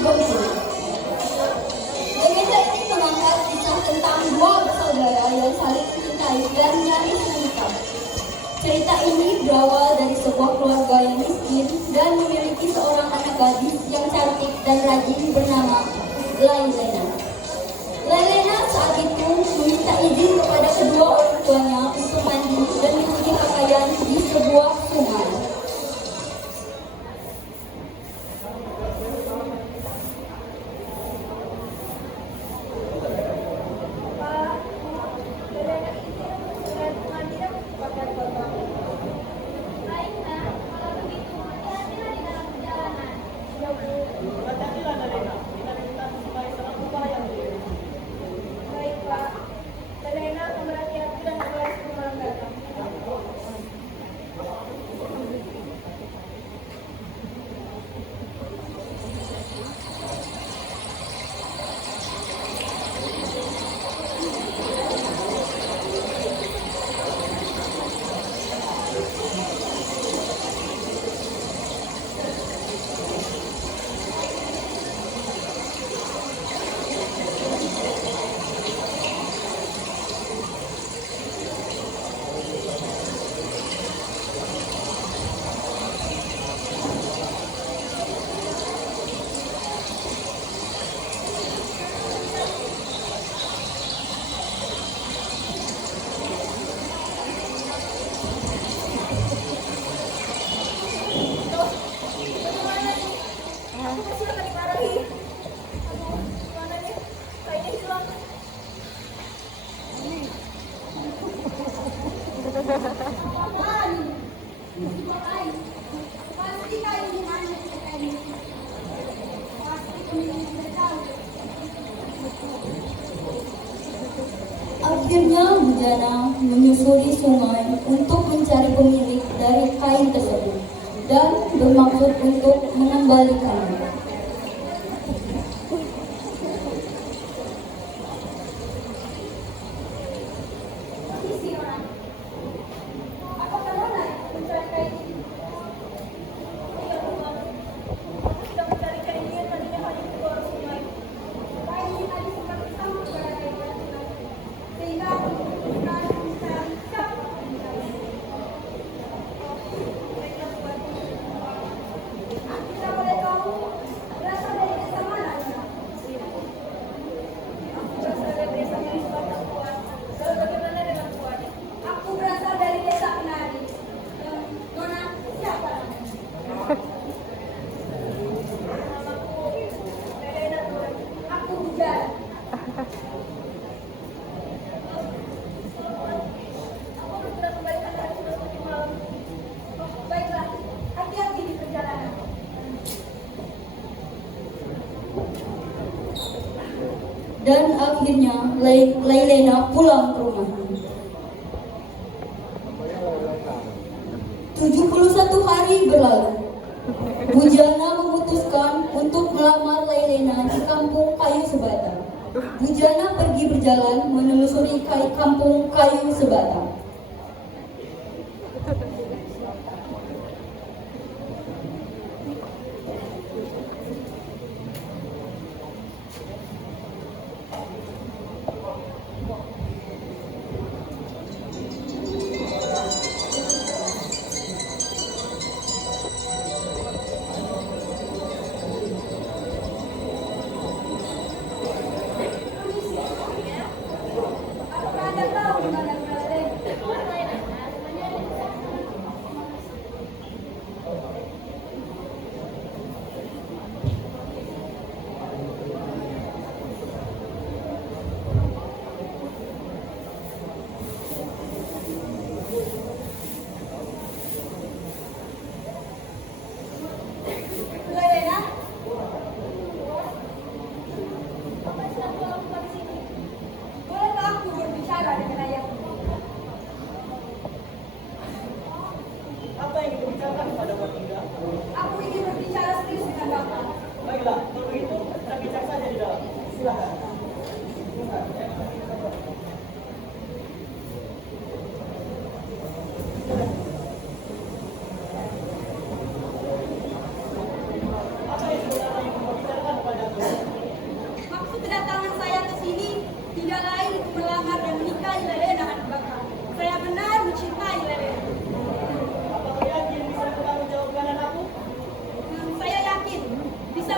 Bengkulu. Legenda ini mengangkat kisah tentang dua bersaudara yang saling mencintai dan nyaris menikah. Cerita ini berawal dari sebuah keluarga yang miskin dan memiliki seorang anak gadis yang cantik dan rajin bernama Lailena. Lailena saat itu meminta izin kepada kedua orang tuanya untuk mandi dan mencuci pakaian di sebuah sungai. Akhirnya Bujana menyusuri sungai untuk mencari pemilik dari kain tersebut dan bermaksud untuk mengembalikannya. Dan akhirnya Lailena pulang ke rumahnya. 71 hari berlalu. Bujana memutuskan untuk melamar Lailena di kampung Kayu Sebatang. Bujana pergi berjalan menelusuri kampung Kayu Sebatang.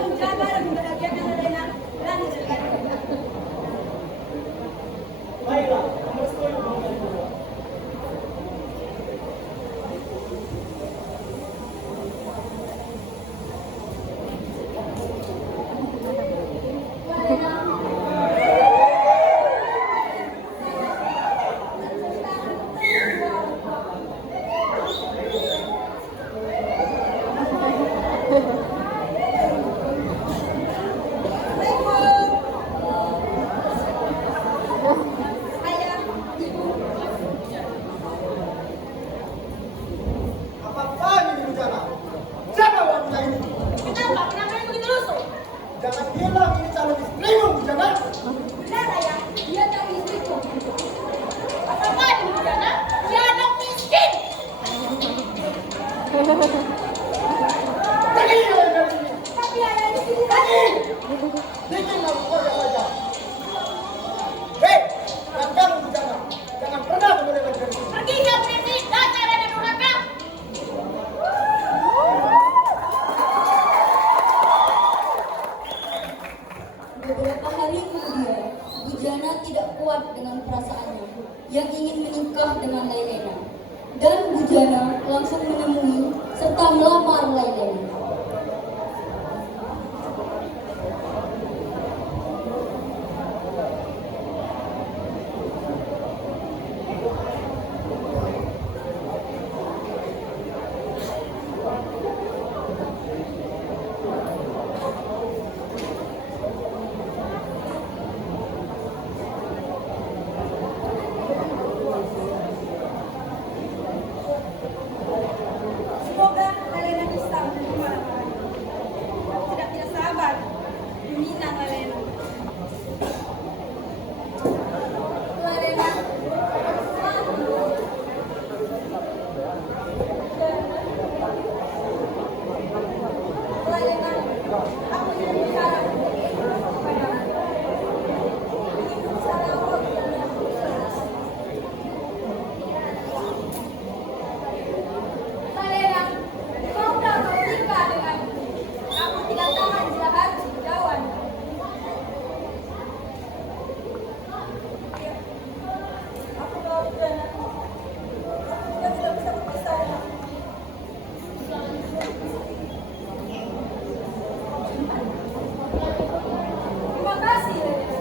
menjaga dan membahagiakan Lelena dan Lelena. Baiklah, merestui hubungan kedua. Apa-apaan ini bicara? Siapa wanita ini? Kenapa penampilan begitu lusuh? Jangan bilang ini calon istrimu, Bujana. Benar ayah, dia calon istriku. Apa ini Bujana? Dia anak miskin. Pergi dari sini. Tapi ayah ini sendiri lagi. Bikin aku keluar saja. Hei, dan kamu Bujana, jangan pernah kembali lagi dari sini. Pergi jauh dari sini, dasar anak durhaka. Beberapa hari kemudian, Bujana tidak kuat dengan perasaannya yang ingin menikah dengan Lelena. Dan Bujana langsung menemui serta melamar Lelena. Semoga Lelena bisa menerima lamaran. Tidak sabar meminang Lelena. Lelena. Lelena, aku ingin bicara kepadamu. Ingin bicara apa? Lelena, kau tak mau nikah denganku. Aku tidak tahan jahat jauhan. Aku tahu Lelena. Aku juga tidak bisa berpisah. Terima kasih Lelena.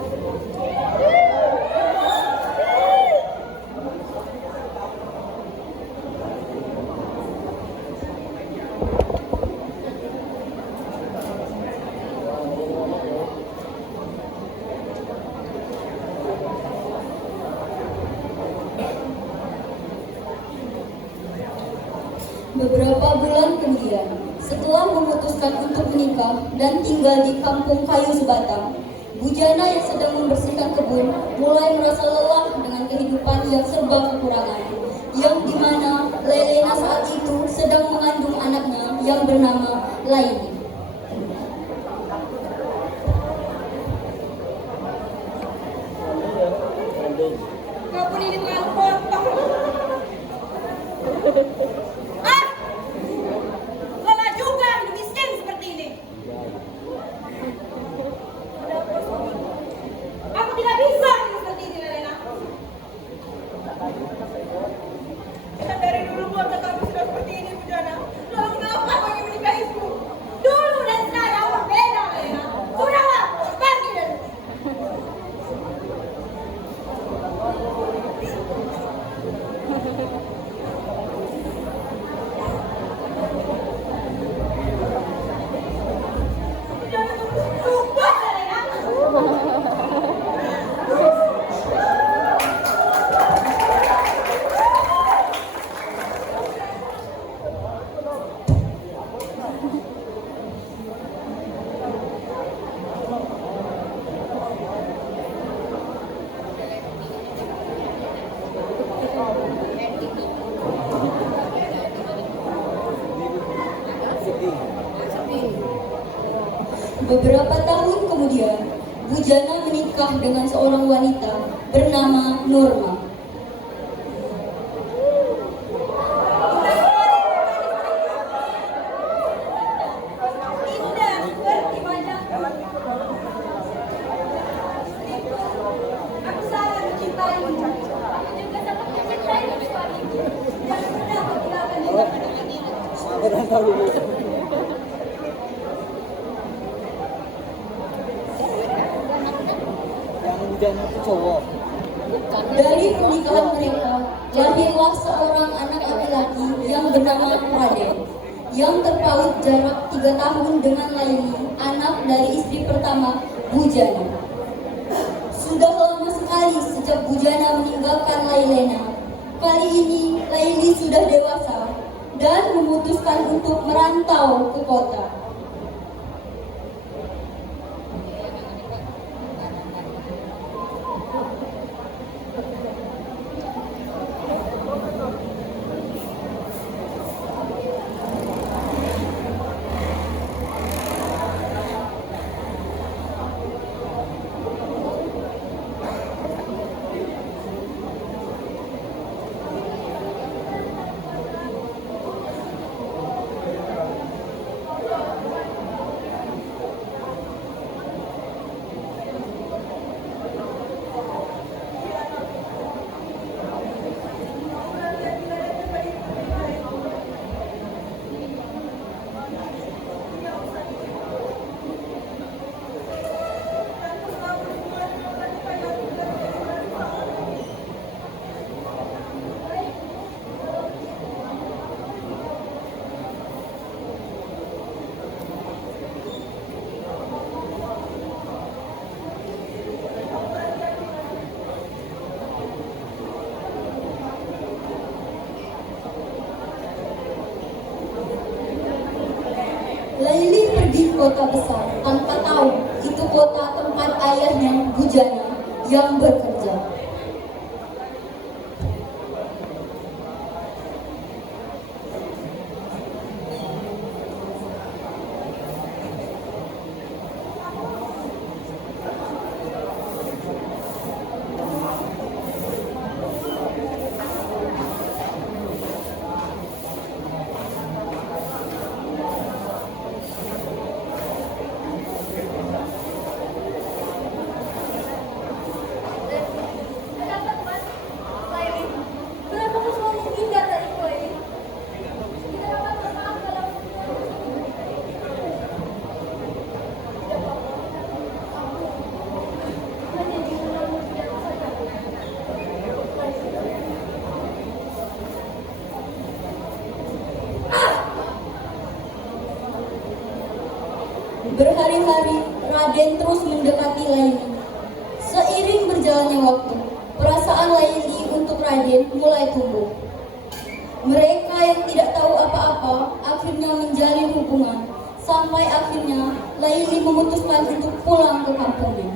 Beberapa bulan kemudian, setelah memutuskan untuk menikah dan tinggal di kampung kayu sebatang, Bujana yang sedang membersihkan kebun mulai merasa lelah dengan kehidupan yang serba kekurangan, yang dimana Lelena saat itu sedang mengandung anaknya yang bernama Laini. Kebun ini terlalu kotor. Ah! Lelah juga hidup miskin seperti ini. Aku tidak bisa hidup seperti ini, Lelena. Dan dari dulu keluarga kami sudah seperti ini, Bujana. Lalu kenapa kau ingin menikahiku? Dulu dan sekarang berbeda, Lelena. Sudahlah, pergi dari sini. Bujana terus berubah, Lelena. Beberapa tahun kemudian, Bujana menikah dengan seorang wanita bernama Norma. Indah seperti Yang bujana itu cowok. Dari pernikahan mereka, lahirlah seorang anak laki-laki yang bernama Raden, yang terpaut jarak 3 tahun dengan Laili, anak dari istri pertama Bujana. Sudah lama sekali sejak Bujana meninggalkan Lailena. Kali ini Laili sudah dewasa dan memutuskan untuk merantau ke kota. Laili pergi ke kota besar tanpa tahu itu kota tempat ayahnya Bujana yang bekerja. Berhari-hari Raden terus mendekati Laili. Seiring berjalannya waktu, perasaan Laili untuk Raden mulai tumbuh. Mereka yang tidak tahu apa-apa akhirnya menjalin hubungan, sampai akhirnya Laili memutuskan untuk pulang ke kampungnya.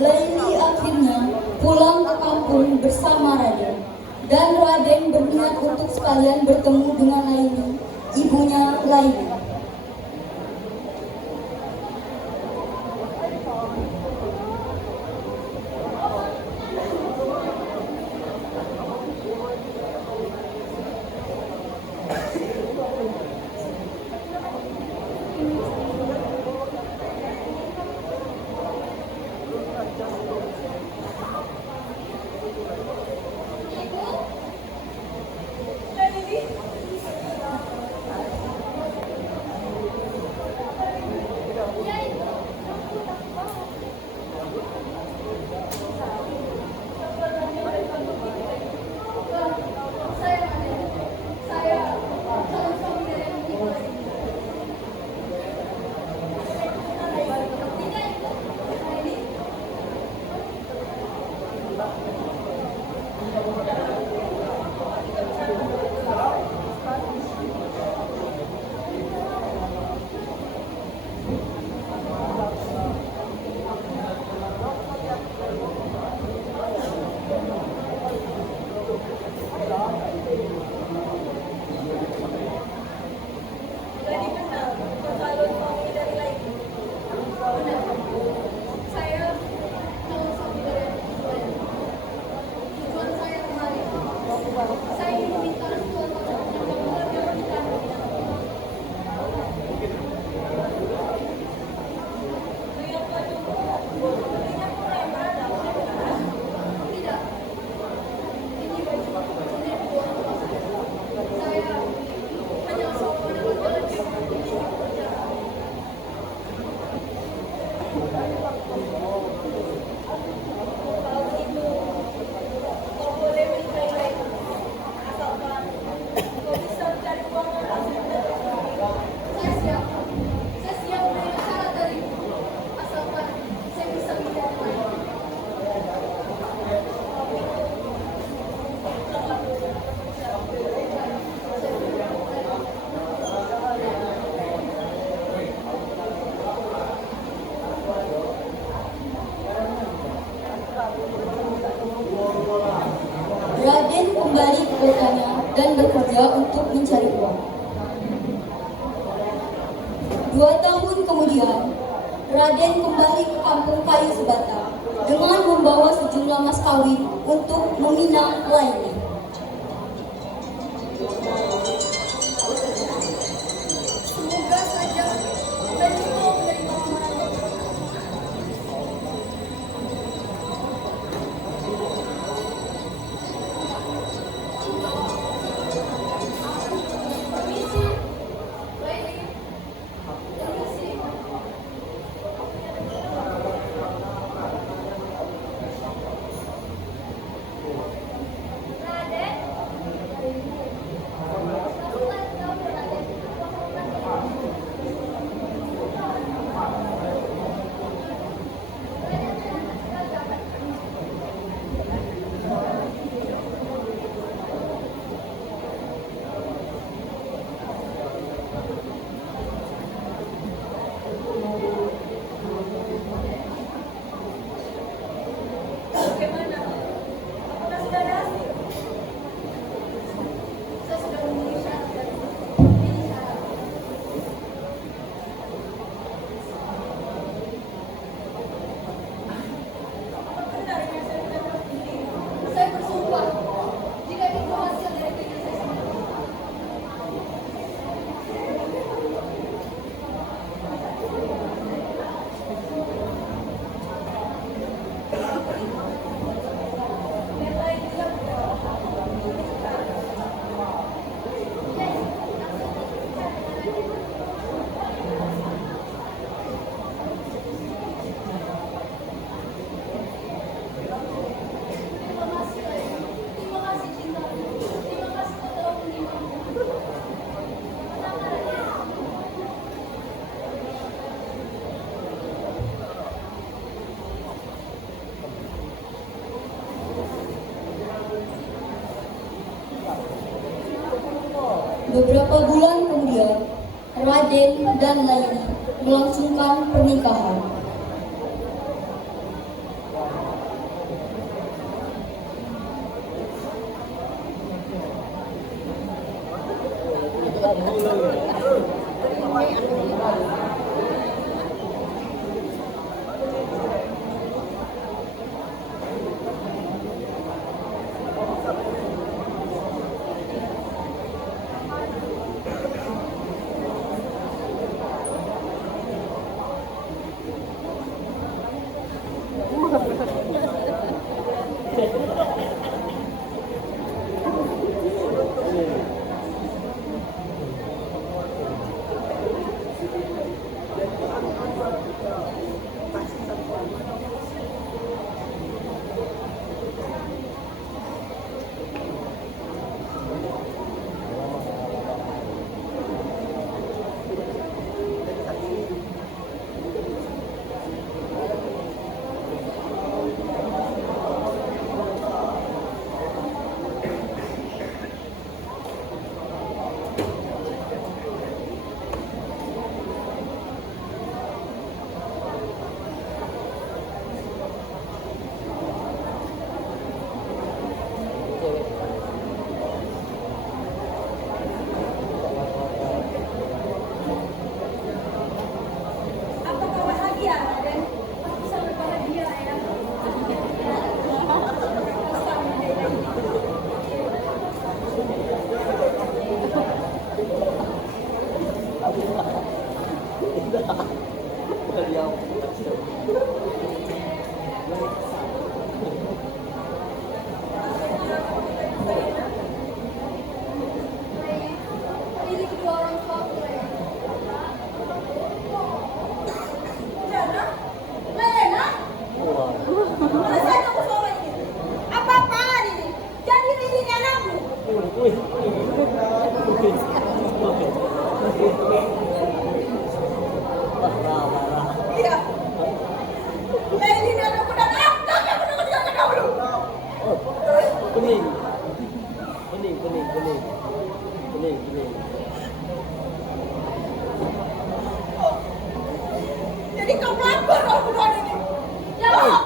Laili akhirnya pulang ke kampung bersama Raden, dan Raden berniat untuk sekalian bertemu dengan Laili, ibunya Laili. kotanya dan bekerja untuk mencari uang. 2 tahun kemudian, Raden kembali ke kampung kayu Sebata dengan membawa sejumlah mas kawin untuk meminang lainnya. Semoga saja Raden mau menerima lamaran. Permisi, Lady. Permisi. Bagaimana? Apakah sudah ada hasil? Saya sudah memenuhi syarat dan ini syarat. Apa benar yang saya katakan sendiri? Saya bersumpah jika itu hasil dari kerja saya sendiri. Yang lain juga terima kasih, Raden. Terima kasih cinta. Terima kasih kau telah menimangku. Kenapa, Raden? Beberapa bulan kemudian, Raden dan Laini melangsungkan pernikahan. Apakah bahagia, Raden? Aku sangat bahagia, ya. Ini kedua orang tuaku, ya. Jana? Lena? Selesai kamu sore ini. Apa-apaan ini? Jadi ini anakmu. Iya. Leni anakku dan aku yang menunggu dahulu. Bening. Jadi kau melanggar pembunuhan ini. Jawab!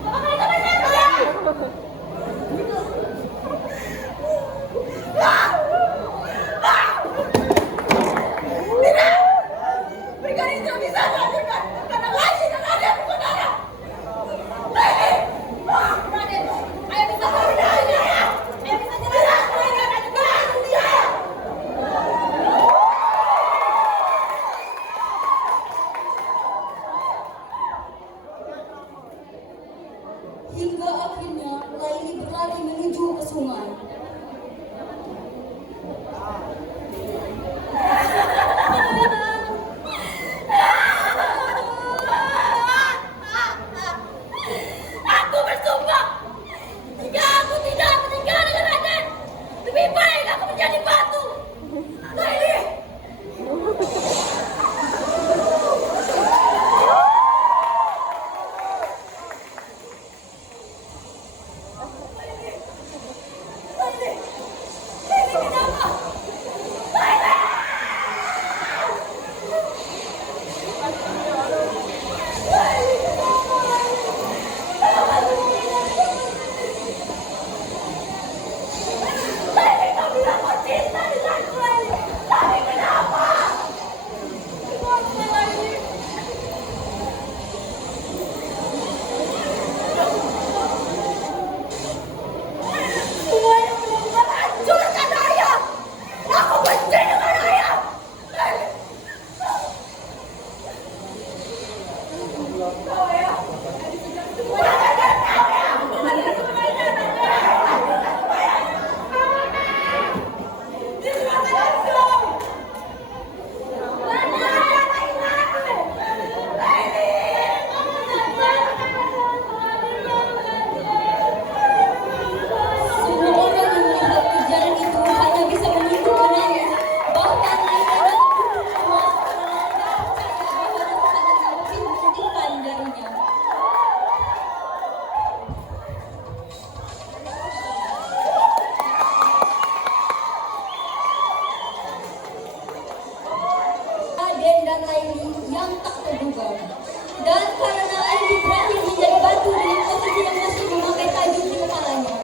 Apakah itu benar, Raden? sungai. Aku bersumpah, jika aku tidak meninggal dengan Raden, lebih baik aku menjadi batu. Laili, kamu bilang kau cinta denganku, Laili. Tapi kenapa? Kenapa, Laili? Semuanya benar-benar hancur karena ayah. Aku benci dengan ayah. Laili. Tahu ya? Benar-benar tahu ya? Semua orang yang melihat kejadian itu hanya bisa menunduk menangis. Bahkan Laila dan Guru semua tidak percaya bahwa ada lebih menyedihkan darinya. Raden dan Laili yang tak terduga. Dan karena